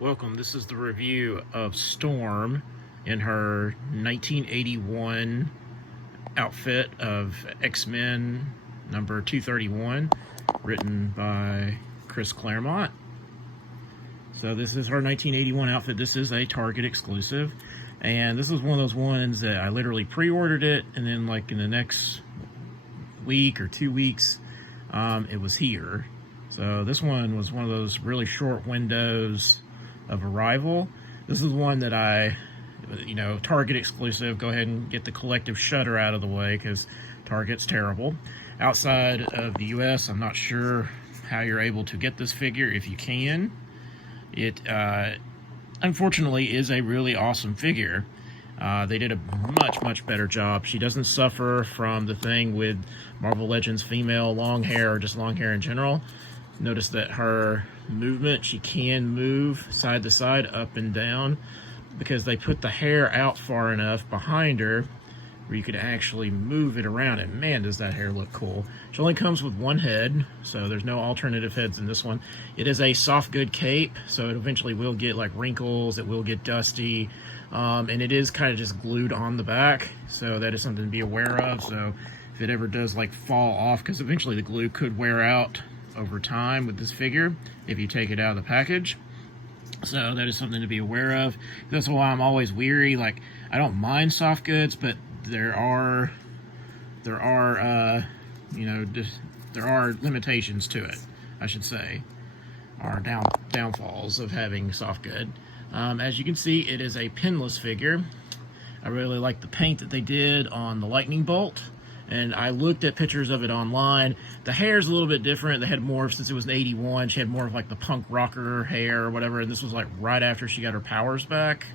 Welcome. This is the review of Storm in her 1981 outfit of X-Men number 231, written by Chris Claremont. So this is her 1981 outfit. This is a Target exclusive, and this is one of those ones that I literally pre-ordered it, and then like in the next week or 2 weeks, it was here. So this one was one of those really short windows of arrival. This is one that Target exclusive. Go ahead and get the collective shudder out of the way because Target's terrible. Outside of the US, I'm not sure how you're able to get this figure if you can. It unfortunately is a really awesome figure. They did a much better job. She doesn't suffer from the thing with Marvel Legends female long hair or just long hair in general. Notice that her movement, she can move side to side, up and down, because they put the hair out far enough behind her where you could actually move it around. And man, does that hair look cool. She only comes with one head, so there's no alternative heads in this one. It is a soft good cape, so it eventually will get like wrinkles, it will get dusty, and it is kind of just glued on the back, so that is something to be aware of. So if it ever does like fall off, because eventually the glue could wear out over time with this figure if you take it out of the package. So that is something to be aware of. That's why I'm always weary. Like, I don't mind soft goods, but there are limitations to it, I should say, or downfalls of having soft good. As you can see, it is a pinless figure. I really like the paint that they did on the lightning bolt, and I looked at pictures of it online. The hair's a little bit different. They had more, since it was an 81, she had more of like the punk rocker hair or whatever, and this was like right after she got her powers back.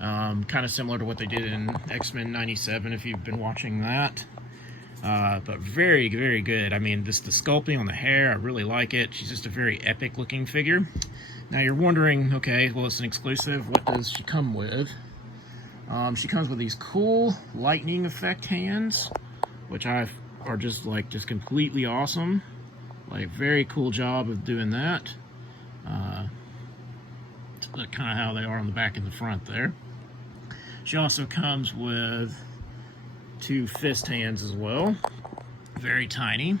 Kind of similar to what they did in X-Men 97, if you've been watching that. But very good. I mean, the sculpting on the hair, I really like it. She's just a very epic looking figure. Now you're wondering, okay, well, it's an exclusive, what does she come with? She comes with these cool lightning effect hands, which are just completely awesome. Like, very cool job of doing that. That's kind of how they are on the back and the front there. She also comes with two fist hands as well, very tiny.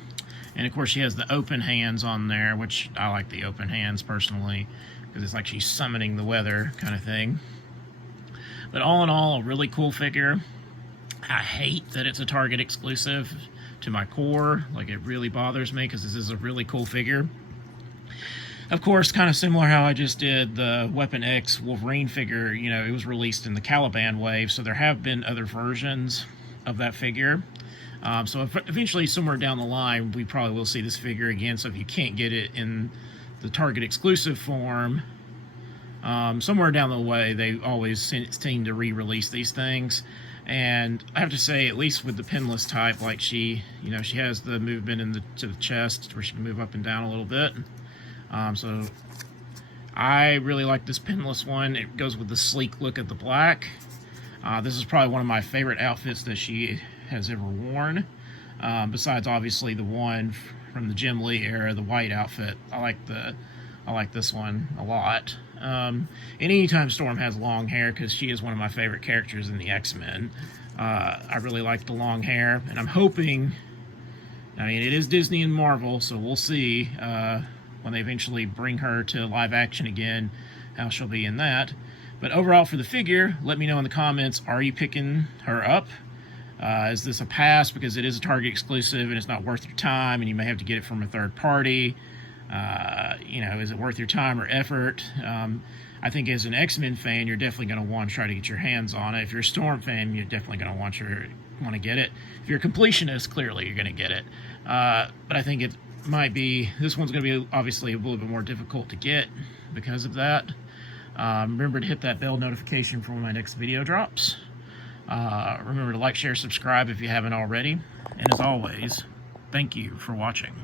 And of course she has the open hands on there, which I like the open hands personally, because it's like she's summoning the weather kind of thing. But all in all, a really cool figure. I hate that it's a Target exclusive to my core. Like, it really bothers me because this is a really cool figure. Of course, kind of similar how I just did the Weapon X Wolverine figure. You know, it was released in the Caliban wave, so there have been other versions of that figure. So eventually, somewhere down the line, we probably will see this figure again. So if you can't get it in the Target exclusive form, somewhere down the way, they always seem to re-release these things. And I have to say, at least with the pinless type, like she has the movement to the chest where she can move up and down a little bit. So I really like this pinless one. It goes with the sleek look of the black. This is probably one of my favorite outfits that she has ever worn. Besides, obviously, the one from the Jim Lee era, the white outfit. I like this one a lot. And anytime Storm has long hair, because she is one of my favorite characters in the X-Men, I really like the long hair, and I'm hoping, I mean, it is Disney and Marvel, so we'll see when they eventually bring her to live action again, how she'll be in that. But overall, for the figure, let me know in the comments, are you picking her up? Is this a pass because it is a Target exclusive and it's not worth your time and you may have to get it from a third party? Is it worth your time or effort? I think as an X-Men fan, you're definitely going to want to try to get your hands on it. If you're a Storm fan, you're definitely going to want to get it. If you're a completionist, clearly you're going to get it. But I think it might be, this one's going to be obviously a little bit more difficult to get because of that. Remember to hit that bell notification for when my next video drops. Remember to like, share, subscribe if you haven't already. And as always, thank you for watching.